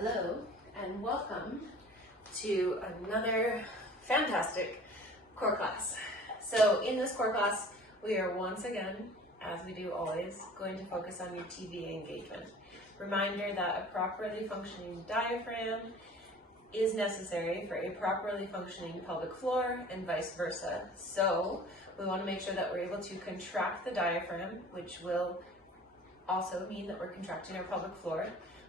Hello and welcome to another fantastic core class. So in this core class, we are once again, as we do always, going to focus on your TVA engagement. Reminder that a properly functioning diaphragm is necessary for a properly functioning pelvic floor and vice versa. So we want to make sure that we're able to contract the diaphragm, which will also mean that we're contracting our pelvic floor.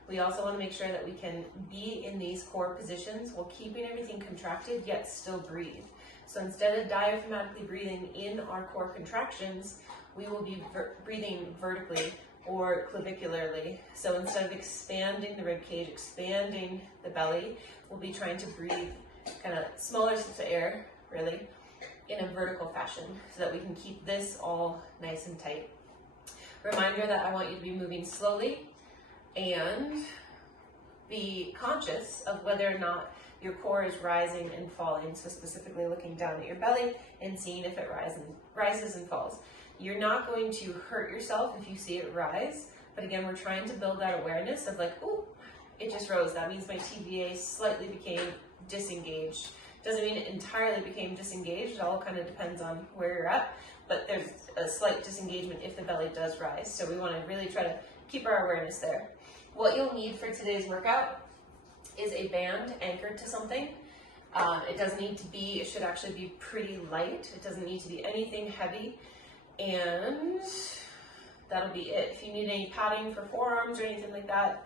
We also want to make sure that we can be in these core positions while keeping everything contracted yet still breathe. So instead of diaphragmatically breathing in our core contractions, we will be breathing vertically or clavicularly. So instead of expanding the rib cage, expanding the belly, we'll be trying to breathe kind of smaller sips of air, really, in a vertical fashion so that we can keep this all nice and tight. Reminder that I want you to be moving slowly and be conscious of whether or not your core is rising and falling. So specifically looking down at your belly and seeing if it rises and falls. You're not going to hurt yourself if you see it rise, but again, we're trying to build that awareness of like, oh, it just rose. That means my TVA slightly became disengaged. Doesn't mean it entirely became disengaged. It all kind of depends on where you're at, but there's a slight disengagement if the belly does rise. So we want to really try to keep our awareness there. What you'll need for today's workout is a band anchored to something. It doesn't need to be, it should actually be pretty light. It doesn't need to be anything heavy. And that'll be it. If you need any padding for forearms or anything like that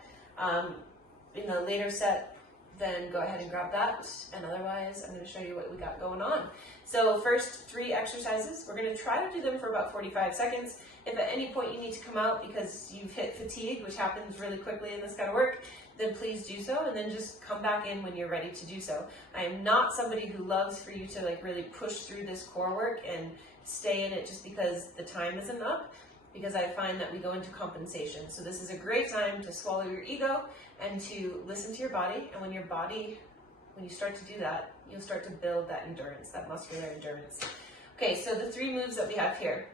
in the later set, then go ahead and grab that. And otherwise, I'm going to show you what we got going on. So first 3 exercises, we're going to try to do them for about 45 seconds. If at any point you need to come out because you've hit fatigue, which happens really quickly in this kind of work, then please do so, and then just come back in when you're ready to do so. I am not somebody who loves for you to like really push through this core work and stay in it just because the time isn't up, because I find that we go into compensation. So this is a great time to swallow your ego and to listen to your body. And when you start to do that, you'll start to build that endurance, that muscular endurance. Okay, so the 3 moves that we have here.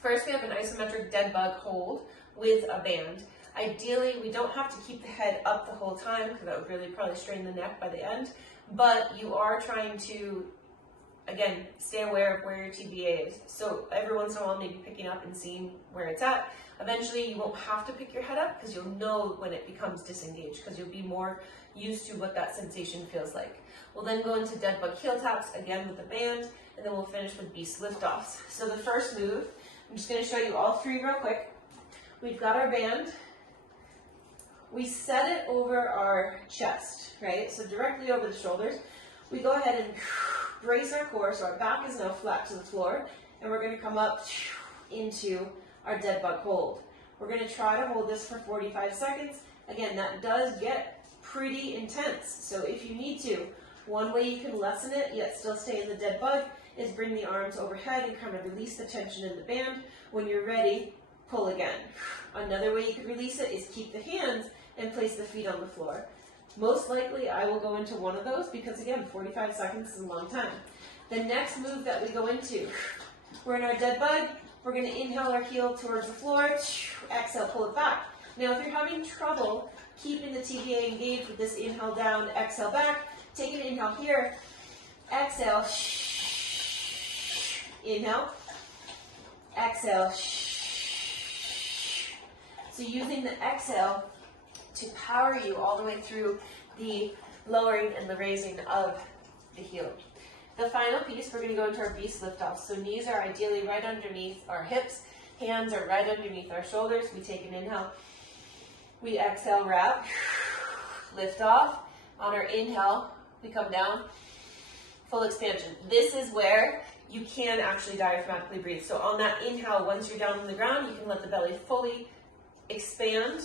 First, we have an isometric dead bug hold with a band. Ideally, we don't have to keep the head up the whole time because that would really probably strain the neck by the end, but you are trying to, again, stay aware of where your TVA is. So every once in a while, maybe picking up and seeing where it's at. Eventually, you won't have to pick your head up because you'll know when it becomes disengaged because you'll be more used to what that sensation feels like. We'll then go into dead bug heel taps, again with the band, and then we'll finish with beast liftoffs. So the first move, I'm just going to show you all 3 real quick. We've got our band. We set it over our chest, right? So directly over the shoulders. We go ahead and brace our core, so our back is now flat to the floor, and we're going to come up into our dead bug hold. We're going to try to hold this for 45 seconds. Again, that does get pretty intense, so if you need to, one way you can lessen it yet still stay in the dead bug is bring the arms overhead and kind of release the tension in the band. When you're ready, pull again. Another way you could release it is keep the hands and place the feet on the floor. Most likely I will go into one of those because again, 45 seconds is a long time. The next move that we go into, we're in our dead bug, we're going to inhale our heel towards the floor, exhale, pull it back. Now if you're having trouble keeping the TVA engaged with this inhale down, exhale back, take an inhale here, exhale, inhale, exhale. So using the exhale to power you all the way through the lowering and the raising of the heel. The final piece, we're going to go into our beast liftoff. So knees are ideally right underneath our hips, hands are right underneath our shoulders. We take an inhale, we exhale, wrap, lift off. On our inhale, we come down, full expansion. This is where you can actually diaphragmatically breathe. So on that inhale, once you're down on the ground, you can let the belly fully expand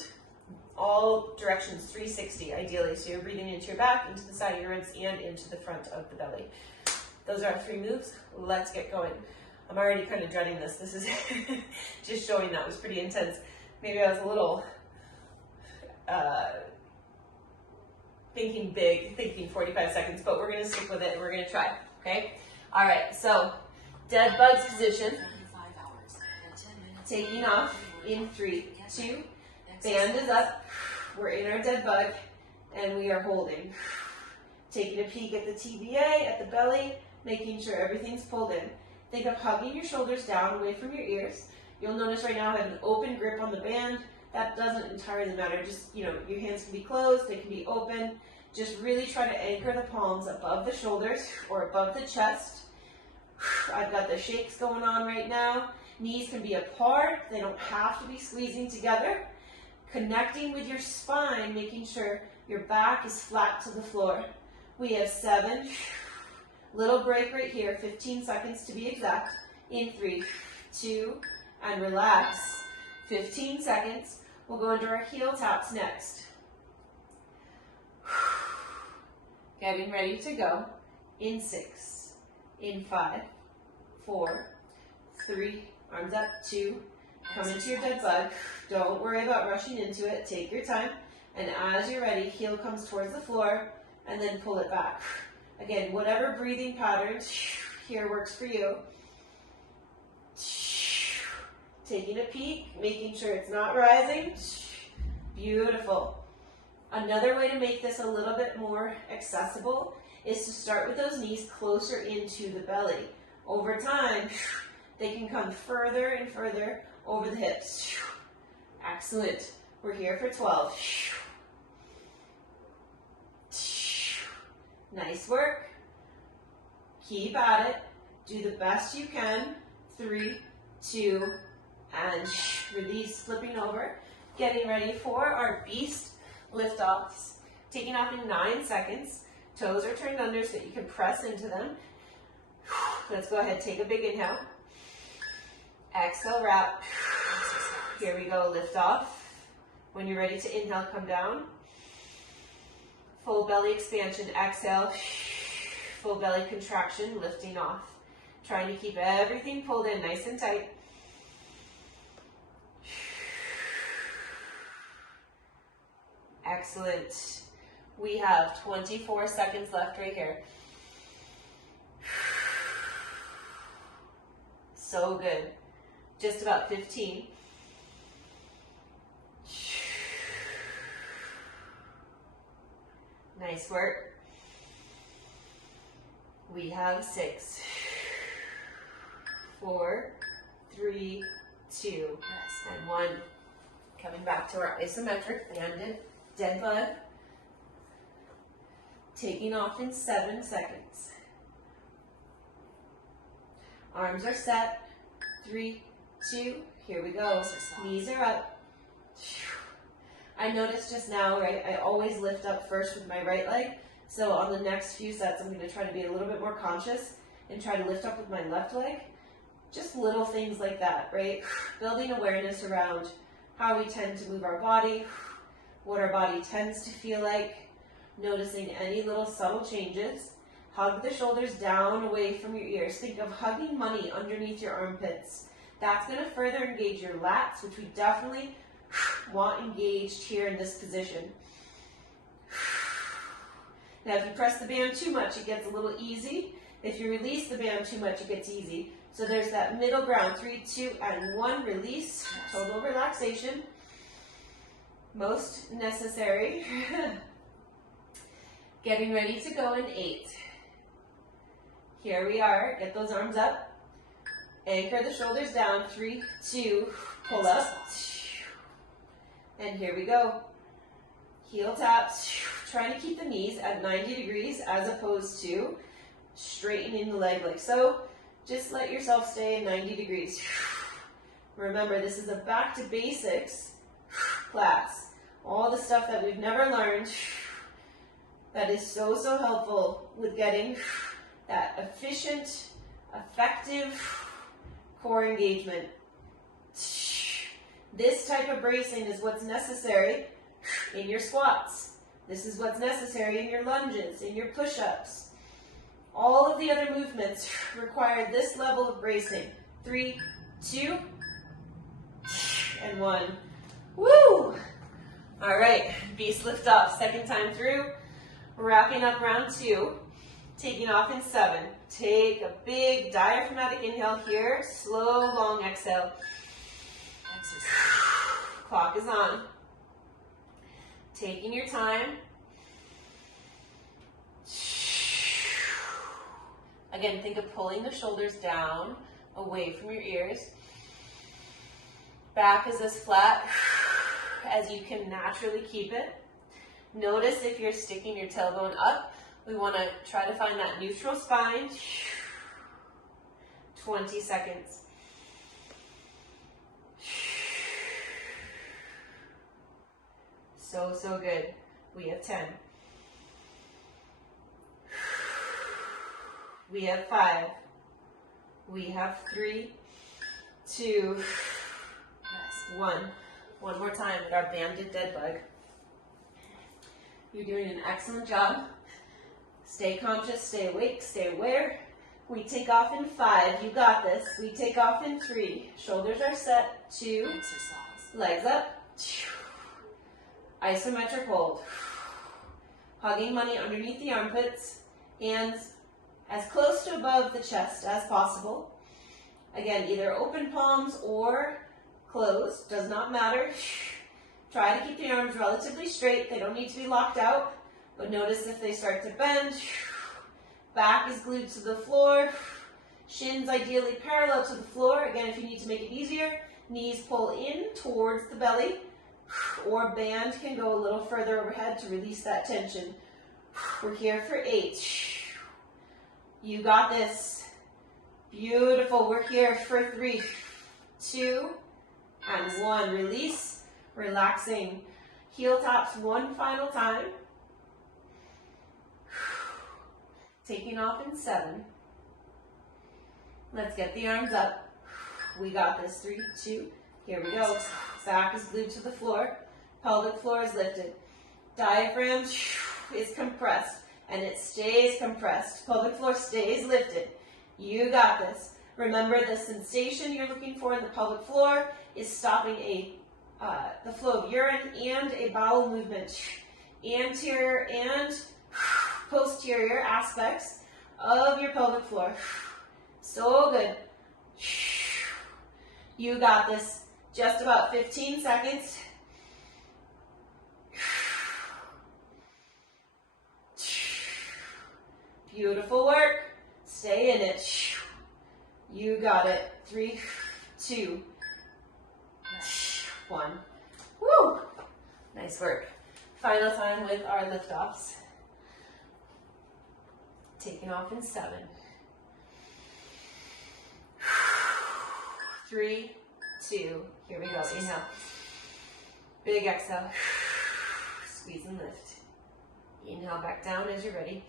all directions, 360 ideally. So you're breathing into your back, into the side of your ribs, and into the front of the belly. Those are our 3 moves. Let's get going. I'm already kind of dreading this. This is just showing that was pretty intense. Maybe I was a little thinking big, thinking 45 seconds, but we're going to stick with it and we're going to try, okay? All right, so dead bug's position. Taking off in 3, 2, band is up. We're in our dead bug. and we are holding. Taking a peek at the TBA, at the belly, making sure everything's pulled in. Think of hugging your shoulders down away from your ears. You'll notice right now I have an open grip on the band. That doesn't entirely matter. Just, your hands can be closed, they can be open. Just really try to anchor the palms above the shoulders or above the chest. I've got the shakes going on right now. Knees can be apart. They don't have to be squeezing together. Connecting with your spine, making sure your back is flat to the floor. We have 7. Little break right here, 15 seconds to be exact. In 3, 2, and relax. 15 seconds. We'll go into our heel taps next. Getting ready to go. In 6, in 5, 4, 3, arms up, 2, come into your dead bug. Don't worry about rushing into it. Take your time. And as you're ready, heel comes towards the floor and then pull it back. Again, whatever breathing pattern here works for you. Taking a peek, making sure it's not rising. Beautiful. Another way to make this a little bit more accessible is to start with those knees closer into the belly. Over time, they can come further and further over the hips. Excellent. We're here for 12. Nice work. Keep at it. Do the best you can. 3, 2, and release, flipping over. Getting ready for our beast lift-offs. Taking off in 9 seconds. Toes are turned under so that you can press into them. Let's go ahead, take a big inhale. Exhale, wrap. Here we go, lift off. When you're ready to inhale, come down. Full belly expansion, exhale. Full belly contraction, lifting off. Trying to keep everything pulled in nice and tight. Excellent. We have 24 seconds left right here. So good. Just about 15. Nice work. We have 6, 4, 3, 2, and 1. Coming back to our isometric banded dead bug. Taking off in 7 seconds. Arms are set. 3, 2, here we go. Knees are up. I noticed just now, right, I always lift up first with my right leg. So on the next few sets, I'm going to try to be a little bit more conscious and try to lift up with my left leg. Just little things like that, right? Building awareness around how we tend to move our body, what our body tends to feel like, noticing any little subtle changes. Hug the shoulders down away from your ears. Think of hugging money underneath your armpits. That's going to further engage your lats, which we definitely want engaged here in this position. Now, if you press the band too much, it gets a little easy. If you release the band too much, it gets easy. So there's that middle ground. 3, 2, and 1. Release. Total relaxation. Most necessary. Getting ready to go in 8. Here we are. Get those arms up. Anchor the shoulders down. 3, 2, pull up. And here we go. Heel taps. Trying to keep the knees at 90 degrees as opposed to straightening the leg like so. Just let yourself stay at 90 degrees. Remember, this is a back to basics class. All the stuff that we've never learned that is so helpful with getting that efficient, effective core engagement. This type of bracing is what's necessary in your squats. This is what's necessary in your lunges, in your push-ups. All of the other movements require this level of bracing. 3, 2, and 1. Woo! All right, beast lift off. Second time through. Wrapping up round 2. Taking off in 7. Take a big diaphragmatic inhale here. Slow, long exhale. Clock is on. Taking your time. Again, think of pulling the shoulders down, away from your ears. Back is as flat as you can naturally keep it. Notice if you're sticking your tailbone up, we want to try to find that neutral spine. 20 seconds. So, so good. We have 10. We have 5. We have 3, 2, 1. One more time with our banded dead bug. You're doing an excellent job. Stay conscious, stay awake, stay aware. We take off in 5. You got this. We take off in 3. Shoulders are set. 2. Legs up. Isometric hold. Hugging money underneath the armpits. Hands as close to above the chest as possible. Again, either open palms or closed, does not matter. Try to keep the arms relatively straight. They don't need to be locked out, but notice if they start to bend. Back is glued to the floor. Shins ideally parallel to the floor. Again, if you need to make it easier, knees pull in towards the belly, or band can go a little further overhead to release that tension. We're here for 8. You got this. Beautiful. We're here for 3, 2, and 1. Release. Relaxing. Heel taps one final time. Taking off in 7. Let's get the arms up. We got this. 3, 2. Here we go. Back is glued to the floor. Pelvic floor is lifted. Diaphragm is compressed. And it stays compressed. Pelvic floor stays lifted. You got this. Remember, the sensation you're looking for in the pelvic floor is stopping the flow of urine and a bowel movement. Anterior and posterior aspects of your pelvic floor. So good. You got this. Just about 15 seconds. Beautiful work. Stay in it. You got it. 3, 2, 1. Woo! Nice work. Final time with our liftoffs. Taking off in 7. 3, 2. Here we go. Inhale. Big exhale. Squeeze and lift. Inhale back down as you're ready.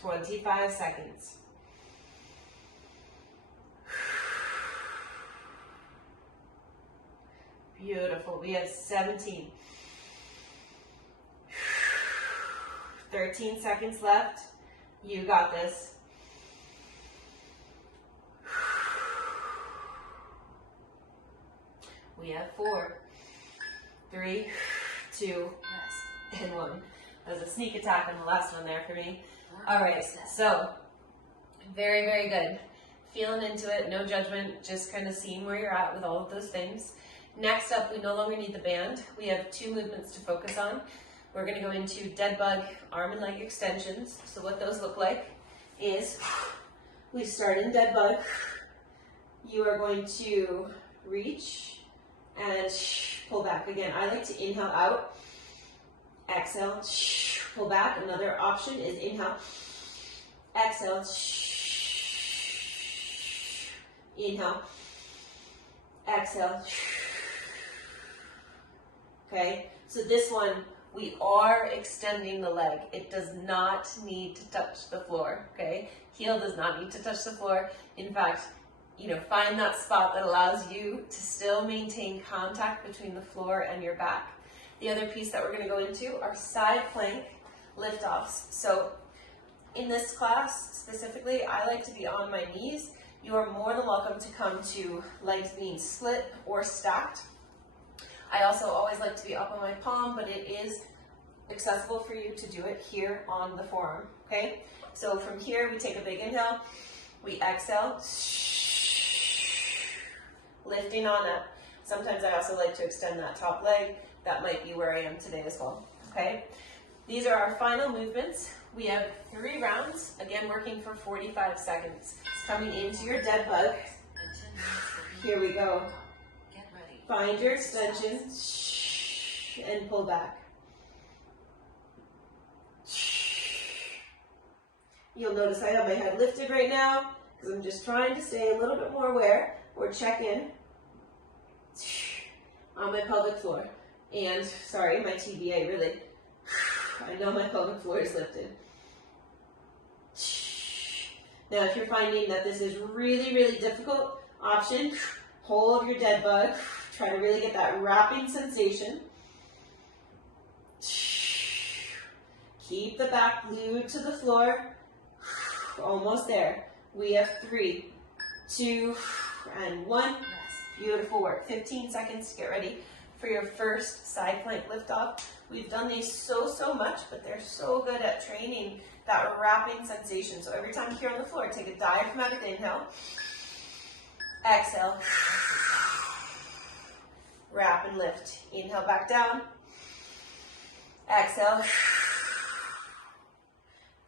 25 seconds. Beautiful. We have 17. 13 seconds left. You got this. We have 4, 3, 2, and 1. That was a sneak attack on the last one there for me. All right, so very, very good. Feeling into it, no judgment, just kind of seeing where you're at with all of those things. Next up, we no longer need the band. We have 2 movements to focus on. We're going to go into dead bug arm and leg extensions. So what those look like is we start in dead bug. You are going to reach and pull back. Again, I like to inhale out, exhale, pull back. Another option is inhale, exhale, inhale, exhale. Okay, so this one, we are extending the leg. It does not need to touch the floor, okay? Heel does not need to touch the floor. In fact, find that spot that allows you to still maintain contact between the floor and your back. The other piece that we're going to go into are side plank liftoffs. So in this class specifically, I like to be on my knees. You are more than welcome to come to legs being split or stacked. I also always like to be up on my palm, but it is accessible for you to do it here on the forearm, okay? So from here, we take a big inhale, We exhale, lifting on up. Sometimes I also like to extend that top leg. That might be where I am today as well, okay? These are our final movements. We have 3 rounds, again working for 45 seconds. Coming into your dead bug. Here we go. Find your extension and pull back. You'll notice I have my head lifted right now because I'm just trying to stay a little bit more aware or check in on my pelvic floor. And, sorry, my TBA, really. I know my pelvic floor is lifted. Now, if you're finding that this is really, really difficult, option, hold your dead bug. Try to really get that wrapping sensation. Keep the back glued to the floor. Almost there. We have 3, 2, and 1. Beautiful work. 15 seconds to get ready for your first side plank liftoff. We've done these so much, but they're so good at training that wrapping sensation. So every time you're on the floor, take a diaphragmatic inhale. Exhale. Wrap and lift. Inhale back down. Exhale.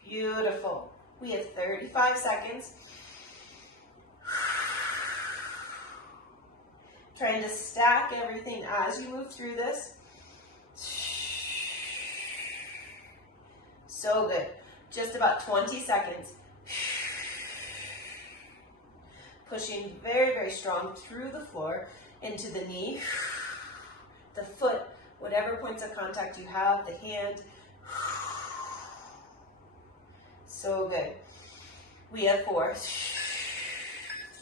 Beautiful. We have 35 seconds. Trying to stack everything as you move through this. So good. Just about 20 seconds. Pushing very, very strong through the floor into the knee, the foot, whatever points of contact you have, the hand. So good. We have 4,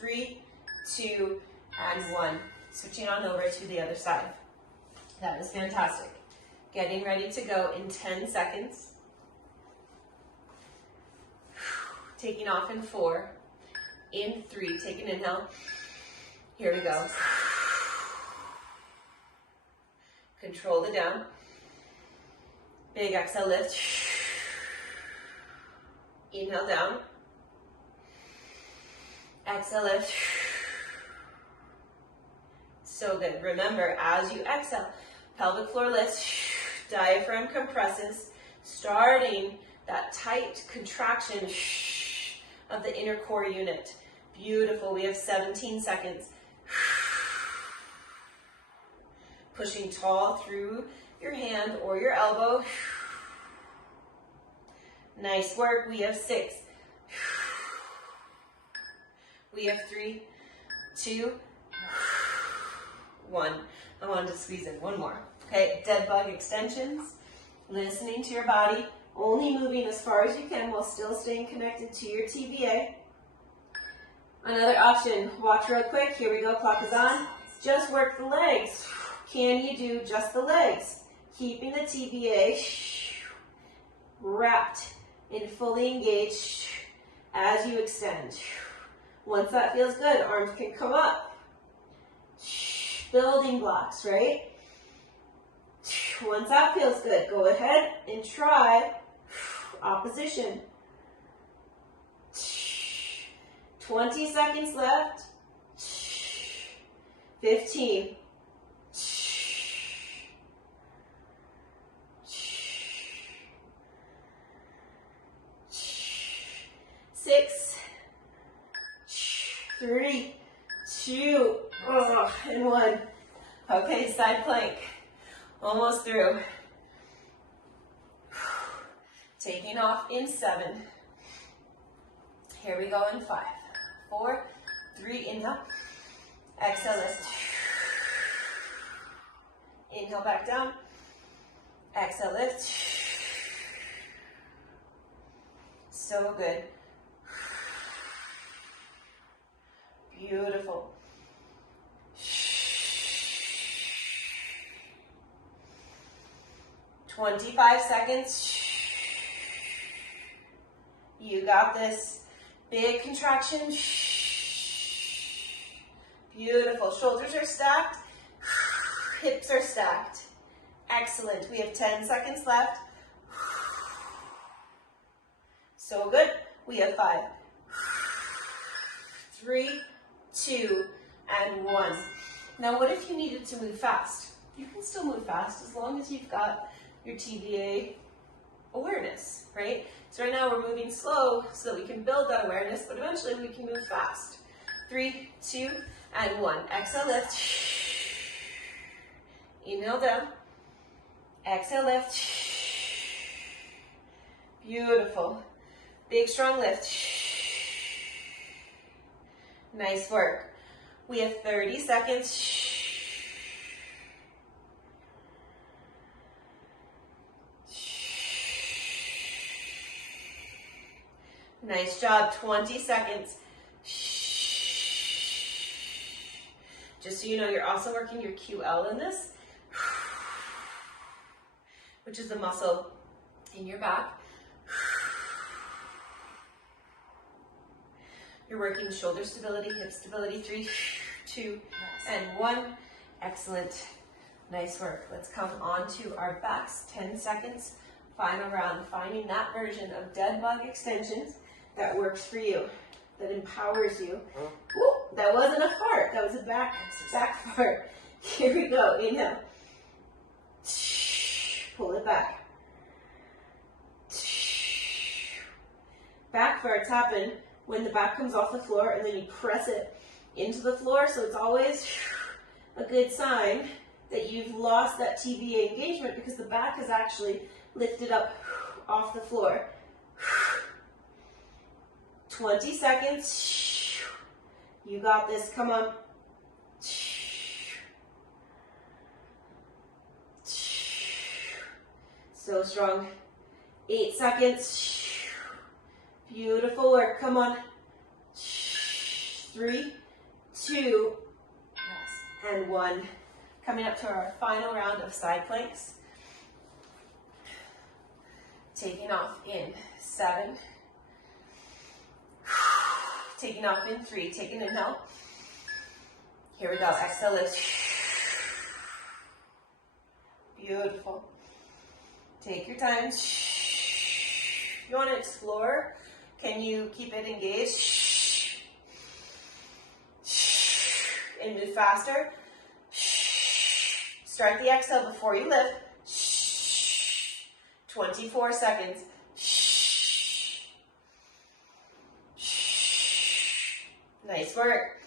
3, 2, and 1. Switching on over to the other side. That was fantastic. Getting ready to go in 10 seconds. Taking off in 4, in 3, take an inhale. Here we go. Control the down. Big exhale, lift. Inhale down. Exhale, lift. So good. Remember, as you exhale, pelvic floor lifts, diaphragm compresses, starting that tight contraction of the inner core unit. Beautiful. We have 17 seconds. Pushing tall through your hand or your elbow. Nice work. We have 6. We have 3, 2, 1. I wanted to squeeze in one more. Okay, dead bug extensions. Listening to your body. Only moving as far as you can while still staying connected to your TBA. Another option, watch real quick. Here we go, clock is on. Just work the legs. Can you do just the legs? Keeping the TBA wrapped and fully engaged as you extend. Once that feels good, arms can come up. Building blocks, right? Once that feels good, go ahead and try opposition. 20 seconds left. 15. 6, 3, 2, and 1. Okay, side plank. Almost through. Taking off in 7. Here we go in 5, 4, 3, inhale. Exhale, lift. Inhale back down. Exhale, lift. So good. Beautiful. 25 seconds. You got this. Big contraction. Beautiful. Shoulders are stacked. Hips are stacked. Excellent. We have 10 seconds left. So good. We have 5, 3, 2, and 1. Now, what if you needed to move fast? You can still move fast as long as you've got your TVA awareness, right? So right now we're moving slow so that we can build that awareness, but eventually we can move fast. 3, 2, and 1. Exhale, lift. Inhale down. Exhale, lift. Beautiful. Big, strong lift. Nice work. We have 30 seconds. Nice job. 20 seconds. Just so you know, you're also working your QL in this, which is the muscle in your back. You're working shoulder stability, hip stability. 3, 2, and 1. Excellent. Nice work. Let's come on to our backs. 10 seconds. Final round. Finding that version of dead bug extensions that works for you, that empowers you. Whoop, that wasn't a fart. That was a back fart. Here we go. Inhale. Pull it back. Back farts happen when the back comes off the floor and then you press it into the floor. So it's always a good sign that you've lost that TVA engagement because the back is actually lifted up off the floor. 20 seconds. You got this. Come on. So strong. 8 seconds. Beautiful work. Come on. 3, 2, and 1. Coming up to our final round of side planks. Taking off in 7. Taking off in 3. Take an inhale. Here we go. Exhale, lift. Beautiful. Take your time. You want to explore? Can you keep it engaged? And move faster. Start the exhale before you lift. 24 seconds. Nice work.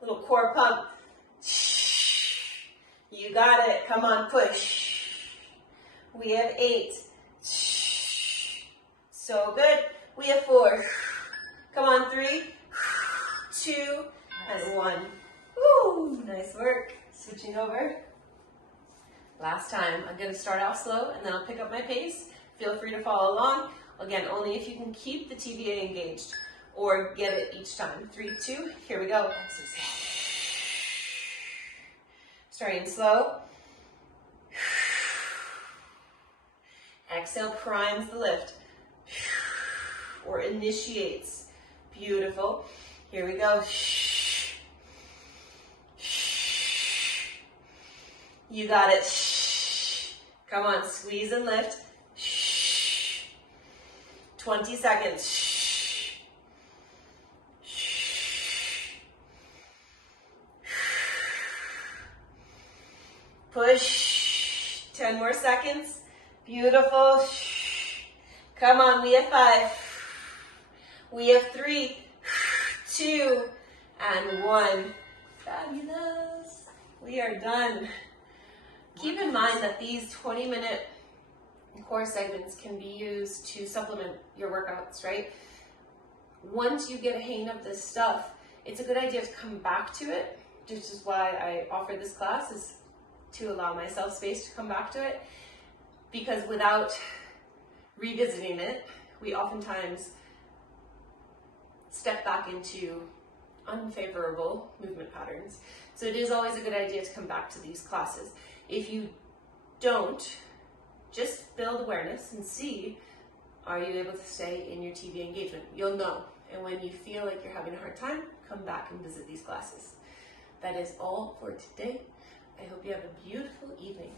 Little core pump. You got it. Come on, push. We have 8. So good. We have 4. Come on, 3, 2, and 1. Woo, nice work. Switching over. Last time. I'm going to start off slow and then I'll pick up my pace. Feel free to follow along. Again, only if you can keep the TVA engaged or get it each time. 3, 2, here we go. Starting slow. Exhale primes the lift or initiates. Beautiful. Here we go. You got it. Come on, squeeze and lift. 20 seconds. Push. 10 more seconds. Beautiful. Come on, we have 5. We have 3, 2, and 1. Fabulous. We are done. Keep in mind that these 20-minute core segments can be used to supplement your workouts, right? Once you get a hang of this stuff, it's a good idea to come back to it, which is why I offered this class, is to allow myself space to come back to it, because without revisiting it, we oftentimes step back into unfavorable movement patterns. So it is always a good idea to come back to these classes. If you don't, just build awareness and see, are you able to stay in your TVA engagement? You'll know. And when you feel like you're having a hard time, come back and visit these classes. That is all for today. I hope you have a beautiful evening.